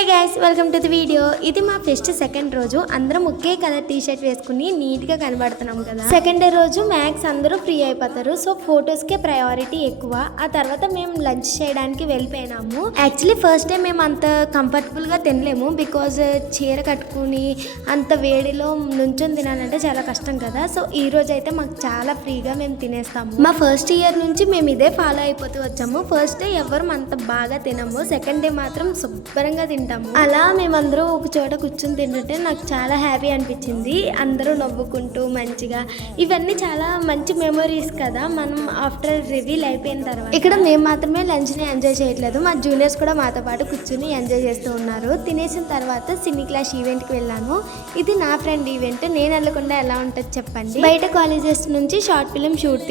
Hey guys, welcome to the video. ఇది మా pest second రోజు. అందరం ఒకే కలర్ టీ షర్ట్ వేసుకుని నీట్ గా కనబడుతున్నాం కదా. సెకండ్ డే రోజు మ్యాక్స్ అందరూ ఫ్రీ అయిపోతారు. సో ఫొటోస్ కే ప్రయారిటీ ఎక్కువ. ఆ తర్వాత మేము లంచ్ చేయడానికి వెళ్ళిపోయినాము. యాక్చువల్లీ ఫస్ట్ డే మేము అంత కంఫర్టబుల్ గా తినలేము. బికాజ్ చీర కట్టుకుని అంత వేడిలో నుంచొని తినాలంటే చాలా కష్టం కదా. సో ఈ రోజు అయితే మాకు చాలా ఫ్రీగా మేము తినేస్తాము. మా ఫస్ట్ ఇయర్ నుంచి మేము ఇదే ఫాలో అయిపోతూ వచ్చాము. ఫస్ట్ డే ఎవరు అంత బాగా తినము. సెకండ్ డే మాత్రం శుభ్రంగా తింటాము. అలా మేమందరూ ఒక చోట కూర్చొని తింటుంటే నాకు చాలా హ్యాపీ అనిపించింది. అందరూ నవ్వుకుంటూ మంచిగా, ఇవన్నీ చాలా మంచి మెమరీస్ కదా మనం ఆఫ్టర్ రివీల్ అయిపోయిన తర్వాత. ఇక్కడ మేము మాత్రమే లంచ్ ని ఎంజాయ్ చేయట్లేదు, మా జూనియర్స్ కూడా మాతో పాటు కూర్చుని ఎంజాయ్ చేస్తూ ఉన్నారు. తినేసిన తర్వాత సినీ క్లాస్ ఈవెంట్ కి వెళ్ళాను. ఇది నా ఫ్రెండ్ ఈవెంట్. నేను వెళ్ళకుండా ఎలా ఉంటుంది చెప్పండి. బయట కాలేజెస్ నుంచి షార్ట్ ఫిల్మ్ షూట్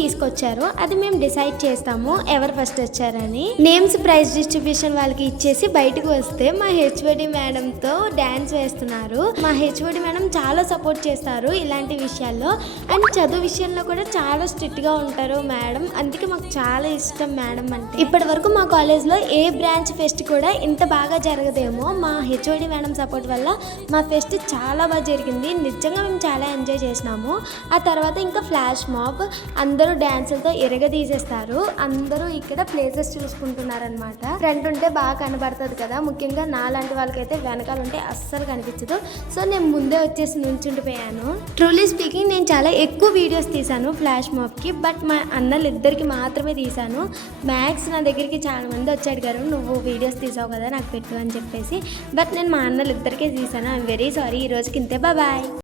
తీసుకొచ్చారు. అది మేము డిసైడ్ చేస్తాము ఎవరు ఫస్ట్ వచ్చారని. నేమ్స్ ప్రైజ్ డిస్ట్రిబ్యూషన్ వాళ్ళకి ఇచ్చేసి బయటకు వస్తే మా హెచ్ఓడి మేడం తో డాన్స్ వేస్తున్నారు. మా హెచ్ఓడి మేడం చాలా సపోర్ట్ చేస్తారు ఇలాంటి విషయాల్లో. అండ్ చదువు విషయంలో కూడా చాలా స్ట్రిక్ట్ గా ఉంటారు మేడం. అందుకే మాకు చాలా ఇష్టం మేడం అంటే. ఇప్పటి వరకు మా కాలేజ్ లో ఏ బ్రాంచ్ ఫెస్ట్ కూడా ఇంత బాగా జరగదేమో. మా హెచ్ఓడి మేడం సపోర్ట్ వల్ల మా ఫెస్ట్ చాలా బాగా జరిగింది. నిజంగా మేము చాలా ఎంజాయ్ చేసినాము. ఆ తర్వాత ఇంకా ఫ్లాష్ మాబ్, అందరూ డాన్సులతో ఎరగదీసేస్తారు. అందరూ ఇక్కడ ప్లేసెస్ చూసుకుంటున్నారు అనమాట. ఫ్రంట్ ఉంటే బాగా కనబడుతుంది కదా, ముఖ్యంగా నాలాంటి వాళ్ళకైతే వెనకాల ఉంటే అస్సలు కనిపించదు. సో నేను ముందే వచ్చేసి నుంచుండిపోయాను. ట్రూలీ స్పీకింగ్, నేను చాలా ఎక్కువ వీడియోస్ తీసాను ఫ్లాష్ మాబ్కి. బట్ మా అన్నలు ఇద్దరికి మాత్రమే తీసాను. మ్యాక్స్ నా దగ్గరికి చాలా మంది వచ్చి అడిగారు, నువ్వు వీడియోస్ తీసావు కదా నాకు పెట్టు అని చెప్పేసి. బట్ నేను మా అన్నలు ఇద్దరికే తీసాను. I'm very sorry. ఈ రోజుకి ఇంతే, బాయ్.